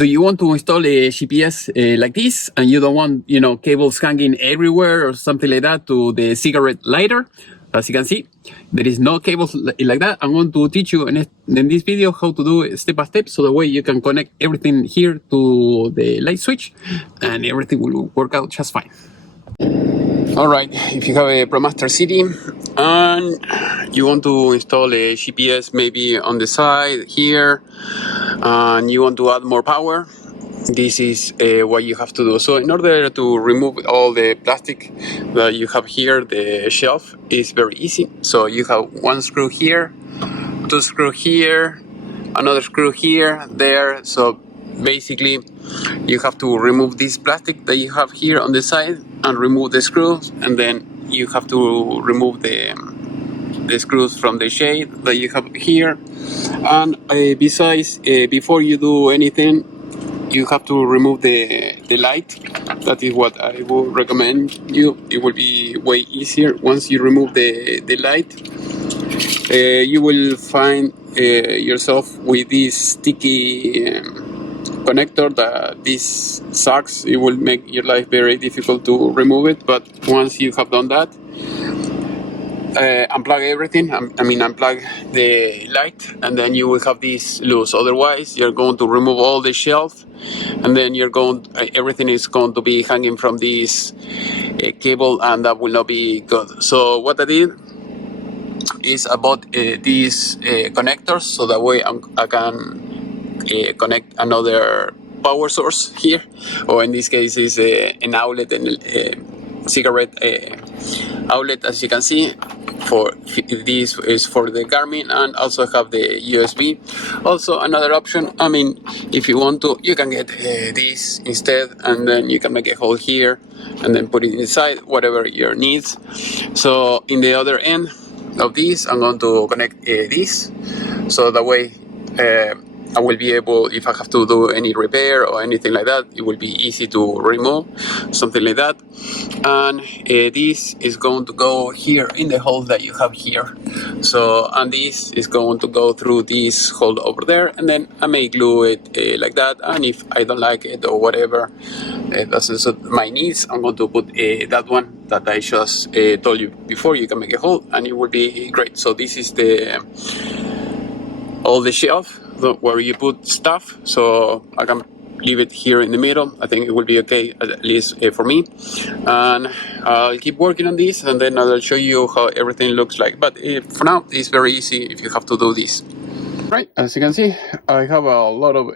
do you want to install a GPS like this, and you don't want, cables hanging everywhere or something like that to the cigarette lighter? As you can see, there is no cables like that. I'm going to teach you in this video how to do it step by step, so that way you can connect everything here to the light switch and everything will work out just fine. Alright, if you have a ProMaster CD and you want to install a GPS maybe on the side here, and you want to add more power, this is what you have to do. So in order to remove all the plastic that you have here, the shelf is very easy. So you have one screw here, two screw here, another screw here, there. So basically you have to remove this plastic that you have here on the side and remove the screws, and then you have to remove the screws from the shade that you have here. And besides, before you do anything, you have to remove the light. That is what I would recommend you. It will be way easier. Once you remove the light, you will find yourself with this sticky connector that this sucks. It will make your life very difficult to remove it. But once you have done that, unplug everything. Unplug the light, and then you will have this loose. Otherwise, you're going to remove all the shelf, and then everything is going to be hanging from this cable, and that will not be good. So what I did is I bought these connectors, so that way I can connect another power source here, or in this case is an outlet and cigarette outlet, as you can see. For this is for the Garmin, and also have the USB. Also another option, if you want to, you can get this instead, and then you can make a hole here and then put it inside, whatever your needs. So in the other end of this, I'm going to connect this, so that way I will be able, if I have to do any repair or anything like that, it will be easy to remove, something like that. And this is going to go here in the hole that you have here. So, and this is going to go through this hole over there, and then I may glue it like that. And if I don't like it or whatever, doesn't suit my needs, I'm going to put that one that I just told you before. You can make a hole and it will be great. So this is all the shelf where you put stuff, so I can leave it here in the middle. I think it will be okay, at least for me. And I'll keep working on this, and then I'll show you how everything looks like. But for now, it's very easy if you have to do this. Right, as you can see, I have a lot of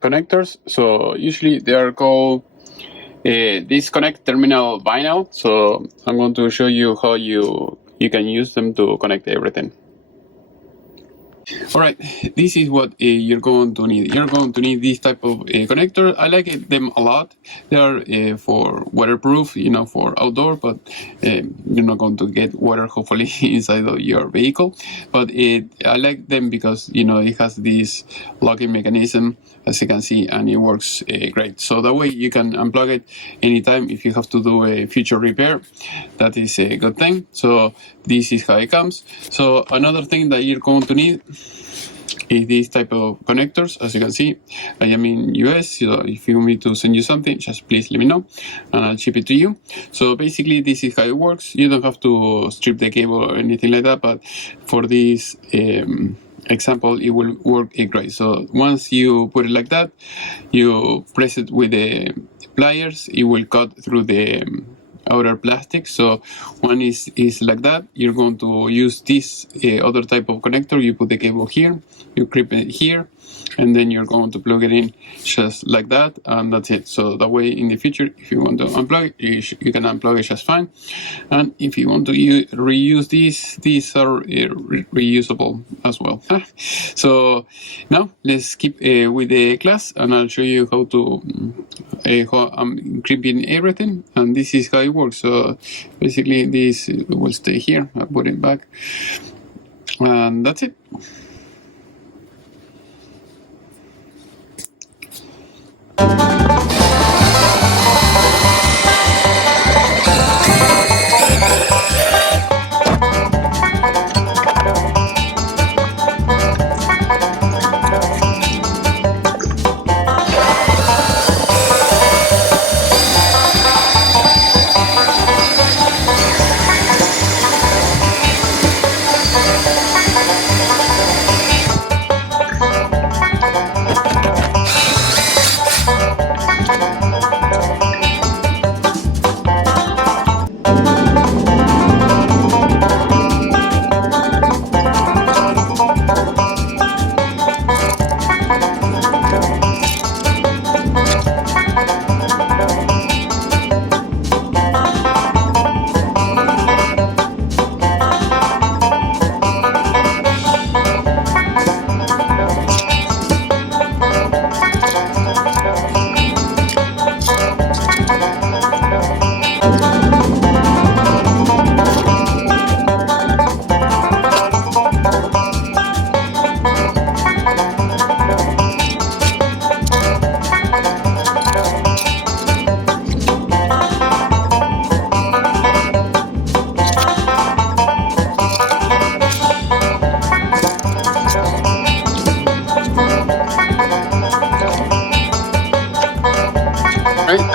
connectors. So usually they are called disconnect terminal vinyl. So I'm going to show you how you can use them to connect everything. Alright, this is what you're going to need. You're going to need this type of connector. I like them a lot. They are for waterproof, for outdoor, but you're not going to get water, hopefully, inside of your vehicle. But I like them because, it has this locking mechanism, as you can see, and it works great. So that way you can unplug it anytime if you have to do a future repair. That is a good thing. So this is how it comes. So another thing that you're going to need is this type of connectors. As you can see, I am in US, so if you want me to send you something, just please let me know and I'll ship it to you. So basically this is how it works. You don't have to strip the cable or anything like that, but for this example it will work great. So once you put it like that, you press it with the pliers, it will cut through the outer plastic. So one is like that. You're going to use this other type of connector. You put the cable here, you clip it here, and then you're going to plug it in just like that, and that's it. So that way in the future, if you want to unplug it, you can unplug it just fine. And if you want to reuse these are reusable as well. So now let's keep with the class, and I'll show you how I'm encrypting everything, and this is how it works. So basically this will stay here. I'll put it back, and that's it.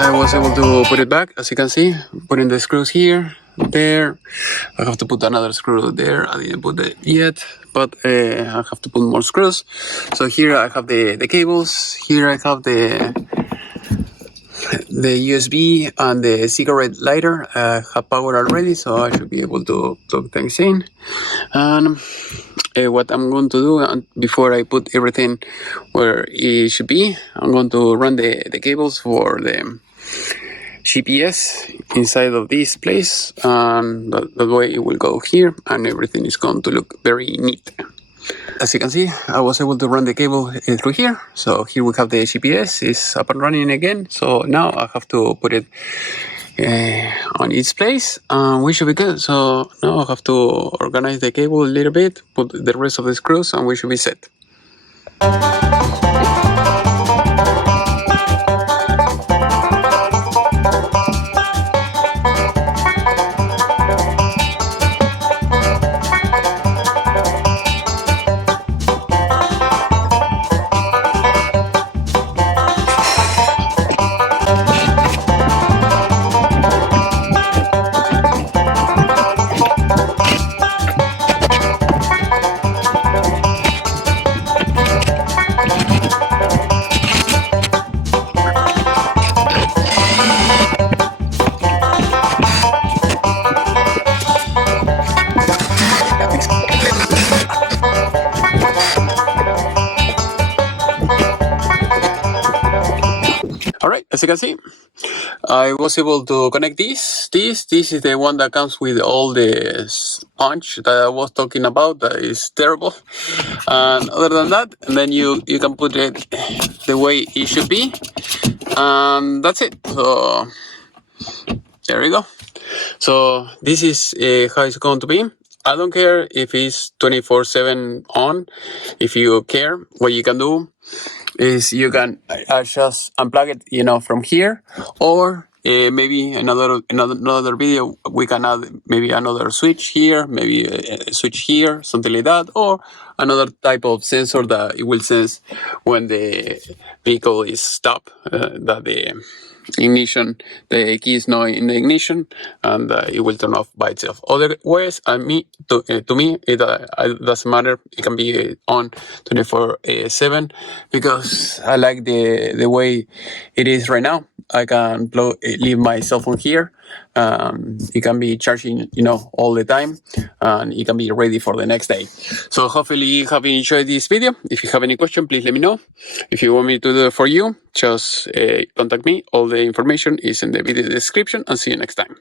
I was able to put it back, as you can see, putting the screws here, there. I have to put another screw there. I didn't put it yet, but I have to put more screws. So here I have the cables. Here I have the USB and the cigarette lighter. I have power already, so I should be able to plug things in. And what I'm going to do before I put everything where it should be, I'm going to run the cables for the GPS inside of this place, and that way it will go here and everything is going to look very neat. As you can see, I was able to run the cable through here. So here we have the GPS, it's up and running again. So now I have to put it on its place, and we should be good. So now I have to organize the cable a little bit, put the rest of the screws, and we should be set. Alright, as you can see, I was able to connect this. This is the one that comes with all the sponge that I was talking about. That is terrible. And other than that, and then you can put it the way it should be. And that's it. So there we go. So this is how it's going to be. I don't care if it's 24/7 on. If you care, what you can do is you can just unplug it, from here, or maybe another video we can add maybe another switch here, maybe a switch here, something like that, or another type of sensor that it will sense when the vehicle is stopped, that the ignition, the key is not in the ignition, and it will turn off by itself. Otherwise, to me, it doesn't matter. It can be on 24/7 because I like the way it is right now. I can leave my cell phone here. It can be charging, all the time, and it can be ready for the next day. So hopefully you have enjoyed this video. If you have any question, please let me know. If you want me to do it for you, just contact me. All the information is in the video description, and see you next time.